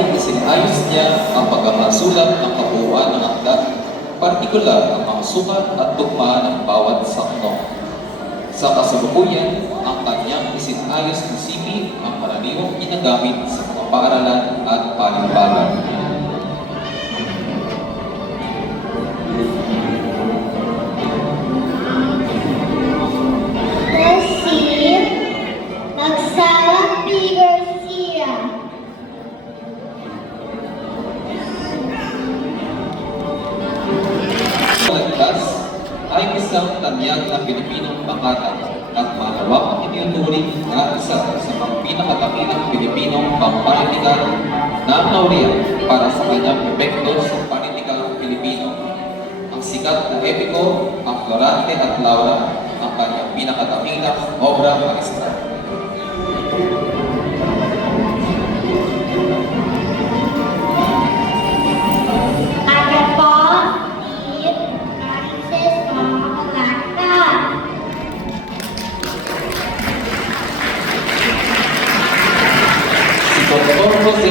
ay isinayos niya ang pagkakasulat ng kabuuan ng akda, partikular ang mga sukat at tugma ng bawat sakno. Sa kasalukuyan, ang kanyang isinayos ni CP ang karaniwang ginagamit sa mga paaralan at panimbagan. Ay isang tanyag na Pilipinong makata at malawak ang itinuturing na isa sa mga pinakatakilang Pilipinong pampanitikan na laureat para sa kanyang epekto sa panitikang Pilipino. Ang sikat na epiko, ang Florante at Laura, ang kanyang pinakatakilang obra maestra.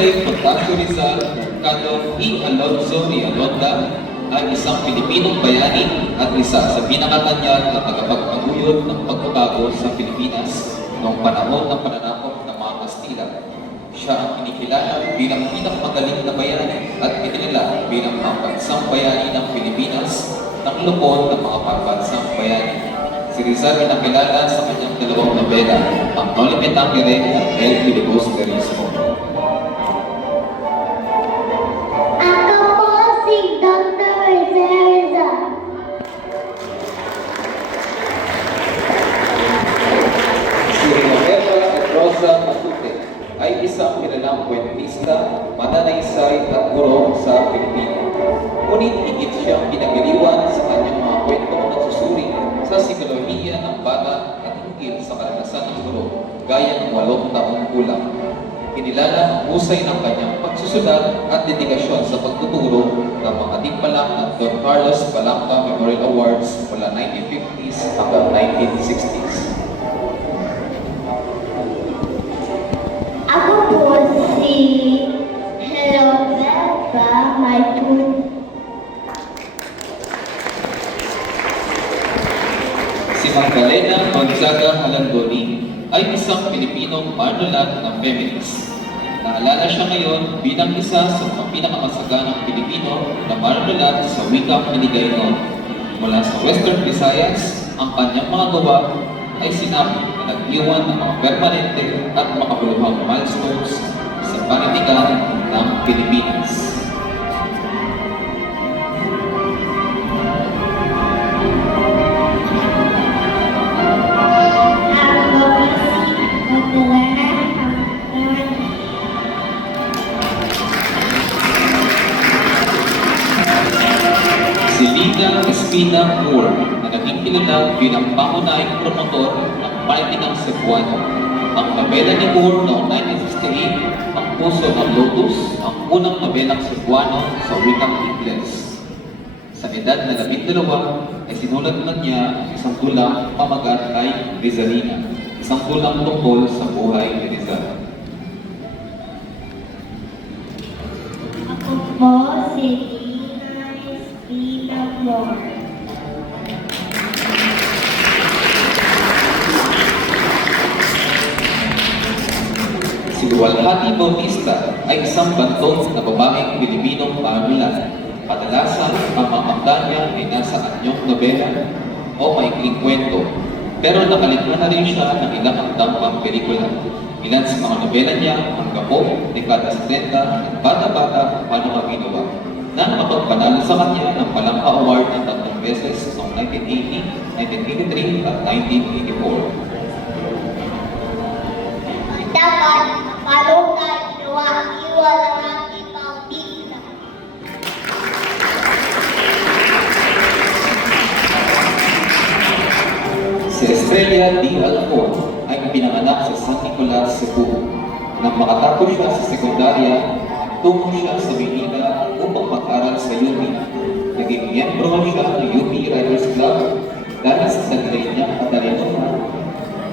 Jose Contasio Rizal Mercado E. Alonzo Rialonda ay isang Pilipinong bayani at isa sa pinakatanyag na tagapagpaguyod ng pagbabago sa Pilipinas noong panahon ng pananakop ng mga Kastila. Siya ang kinikilala bilang pinakamagaling na bayani at itinila bilang pambansang bayani ng Pilipinas ng lupon ng mga pambansang bayani. Si Rizal ay nakilala sa kanyang dalawang nobela, ang Noli Me Tangere at El Filibus Verismo. At Rosa Matute ay isang kilalang kwentista, mananaysay at guro sa Pilipino. Ngunit higit siyang pinagiliwan sa kanyang mga kwentong nagsusuri sa psikolohiya ng bata at higit sa karanasan ng guro, gaya ng walong taong gulang. Kinilala ang husay ng kanyang pagsusulat at dedikasyon sa pagtuturo ng mga timpalang ng Don Carlos Balanga Memorial Awards mula 1950s hanggang 1960s. Si Magdalena Gonzaga Halandoni ay isang Pilipinong manulat ng feminist. Naalala siya ngayon bilang isa sa mga pinakamasaganang Pilipino na manulat sa wikang Hiligaynon. Mula sa Western Visayas, ang kanyang mga gawa ay sinabi na nag-iwan ng mga permanente at makabuluhang milestones sa panitikan ng Pilipinas. Lina Espina Moore na naging kilala bilang pangunahing promotor ng Palitinang Cebuano. Ang nobela ni Moore noong 1968, Ang Puso ng Lotus, ang unang nobelang Cebuano sa wikang Ingles. Sa edad na labing dalawa, ay sinulat na niya ang isang dulang pamagat kay Rizalina, isang dulang tungkol sa buhay ni Rizal. Ako po si Si Walhati Bautista ay isang bantog na babaeng Pilipinong panulat. Kadalasan, ang mga niya ay nasa anyong nobela o maikling kwento. Pero nakalikha na rin siya ng ilang akdang pampelikula. Ilan sa mga nobela niya, ang Gapo, Dekada 70, at Bata-Bata, Paano Ka Ginawa, na nakapagpanalo sa kanya ng Palangka Award ng tatlong beses noong 1980, 1983 at 1984. Si Estrella D. Alfon ay pinanganak sa San Nicolas, Cebu. Nang makatapos siya sa sekundarya, tungo siya sa Manila upang mag-aral sa UP. Naging miyembro siya ng UP Writers Club dahil sa sarili niyang katalinohan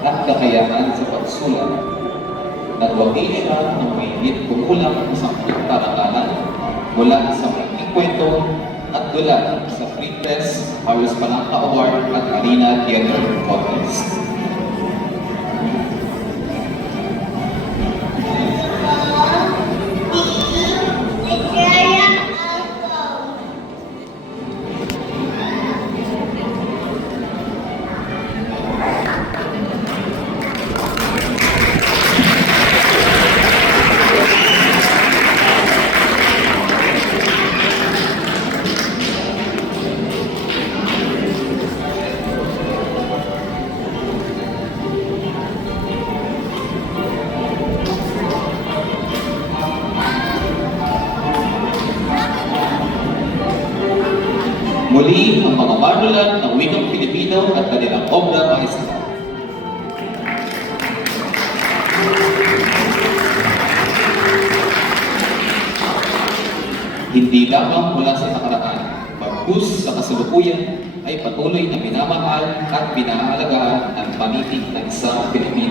at kakayahan sa pagsulat. Nagwagi siya ng mahigit kumulang sa parangalan mula sa Making Kwento at dula Press, Marius Palangka Award at Arena Theater Contest. Muli ang mga manulan ng wikang Pilipino at kanilang obra maestra. Hindi lamang mula sa nakaraan, bagkus sa kasalukuyan ay patuloy na minamahal at pinahaalagaan ang panitig ng isang Pilipino.